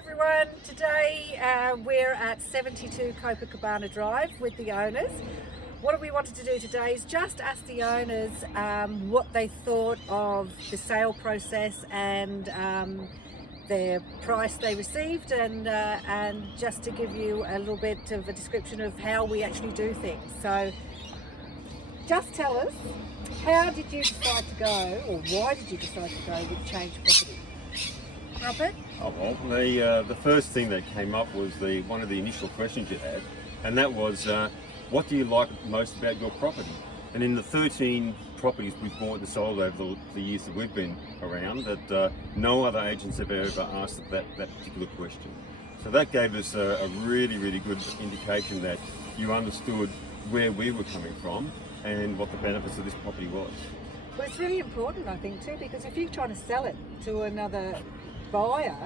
everyone. Today we're at 72 Copa Drive with the owners. What we wanted to do today is just ask the owners what they thought of the sale process and their price they received, and just to give you a little bit of a description of how we actually do things. So just tell us, how did you decide to go, or why did you decide to go with Change Property? Robert? Oh, well, the first thing that came up was one of the initial questions you had, and that was, what do you like most about your property? And in the 13 properties we've bought and sold over the years that we've been around, that no other agents have ever asked that particular question. So that gave us a really, really good indication that you understood where we were coming from and what the benefits of this property was. Well, it's really important, I think, too, because if you're trying to sell it to another buyer,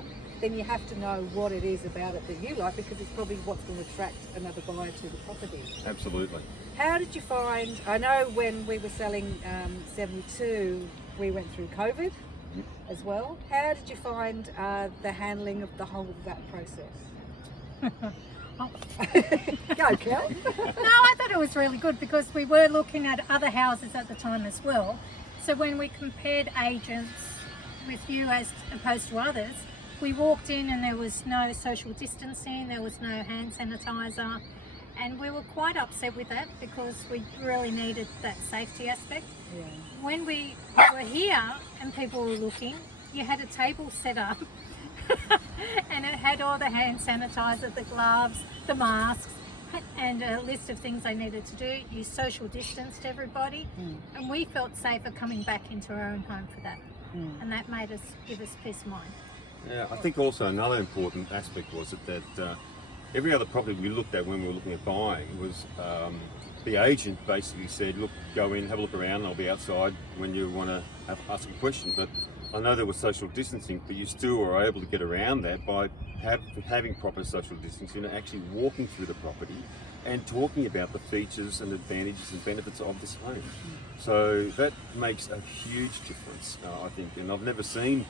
then you have to know what it is about it that you like, because it's probably what's going to attract another buyer to the property. Absolutely. How did you find, I know when we were selling 72, we went through COVID as well. How did you find the handling of the whole of that process? Go, Kel. No, I thought it was really good because we were looking at other houses at the time as well. So when we compared agents with you as opposed to others, we walked in and there was no social distancing, there was no hand sanitizer, and we were quite upset with that because we really needed that safety aspect. Yeah. When we were here and people were looking, you had a table set up and it had all the hand sanitizer, the gloves, the masks, and a list of things they needed to do. You social distanced everybody, and we felt safer coming back into our own home for that. And that made us give us peace of mind. Yeah, I think also another important aspect was that every other property we looked at when we were looking at buying was the agent basically said, look, go in, have a look around, and I'll be outside when you want to ask a question. But I know there was social distancing, but you still were able to get around that by having proper social distancing and actually walking through the property and talking about the features and advantages and benefits of this home. So that makes a huge difference, I think, and I've never seen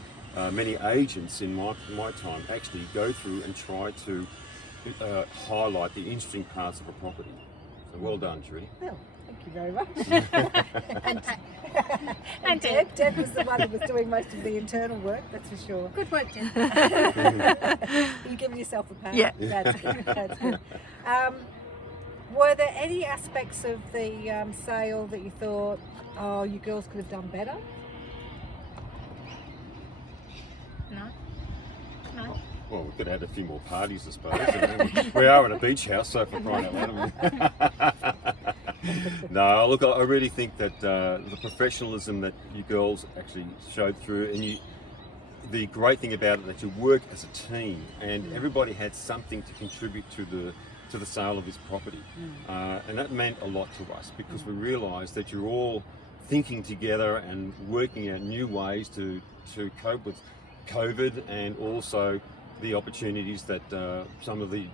many agents in my time actually go through and try to highlight the interesting parts of a property. So well done, Trudy. Well, thank you very much. and Deb was the one who was doing most of the internal work, that's for sure. Good work, Deb. You're giving yourself a pat. Yeah. That's good. That's good. Were there any aspects of the sale that you thought, oh, you girls could have done better? No. Well, we could have had a few more parties, I suppose. We are at a beach house, so for crying out loud. No, look, I really think that the professionalism that you girls actually showed through, and the great thing about it that you work as a team, and everybody had something to contribute to the sale of this property, and that meant a lot to us because we realised that you're all thinking together and working out new ways to cope with COVID, and also the opportunities that some of the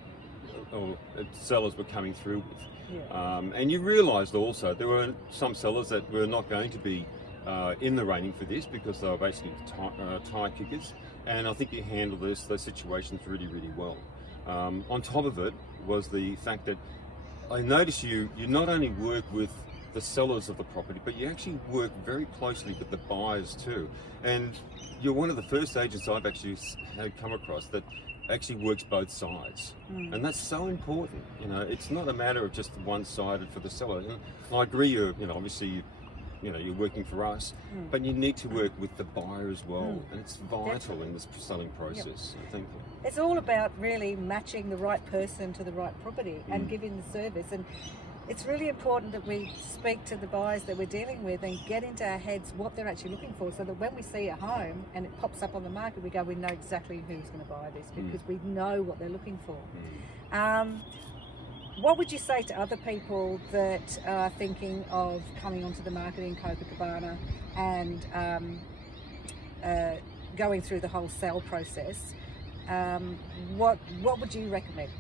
sellers were coming through with. Yeah. And you realised also there were some sellers that were not going to be in the running for this because they were basically tie kickers, and I think you handled those situations really, really well. On top of it was the fact that I noticed you not only work with the sellers of the property, but you actually work very closely with the buyers too. And you're one of the first agents I've actually had come across that actually works both sides. And that's so important. You know, it's not a matter of just one-sided for the seller. And I agree, you're working for us, but you need to work with the buyer as well, and it's vital in this selling process. I think it's all about really matching the right person to the right property and giving the service. And it's really important that we speak to the buyers that we're dealing with and get into our heads what they're actually looking for, so that when we see a home and it pops up on the market, we know exactly who's going to buy this because we know what they're looking for. What would you say to other people that are thinking of coming onto the market in Copacabana and going through the whole sale process? What would you recommend?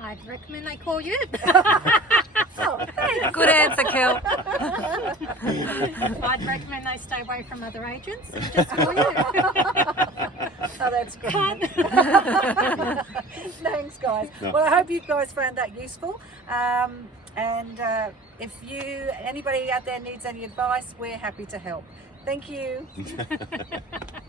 I'd recommend they call you. Oh, thanks. Good answer, Kel. I'd recommend they stay away from other agents and just call you. Oh, that's great. Thanks, guys. No. Well, I hope you guys found that useful. And if anybody out there needs any advice, we're happy to help. Thank you.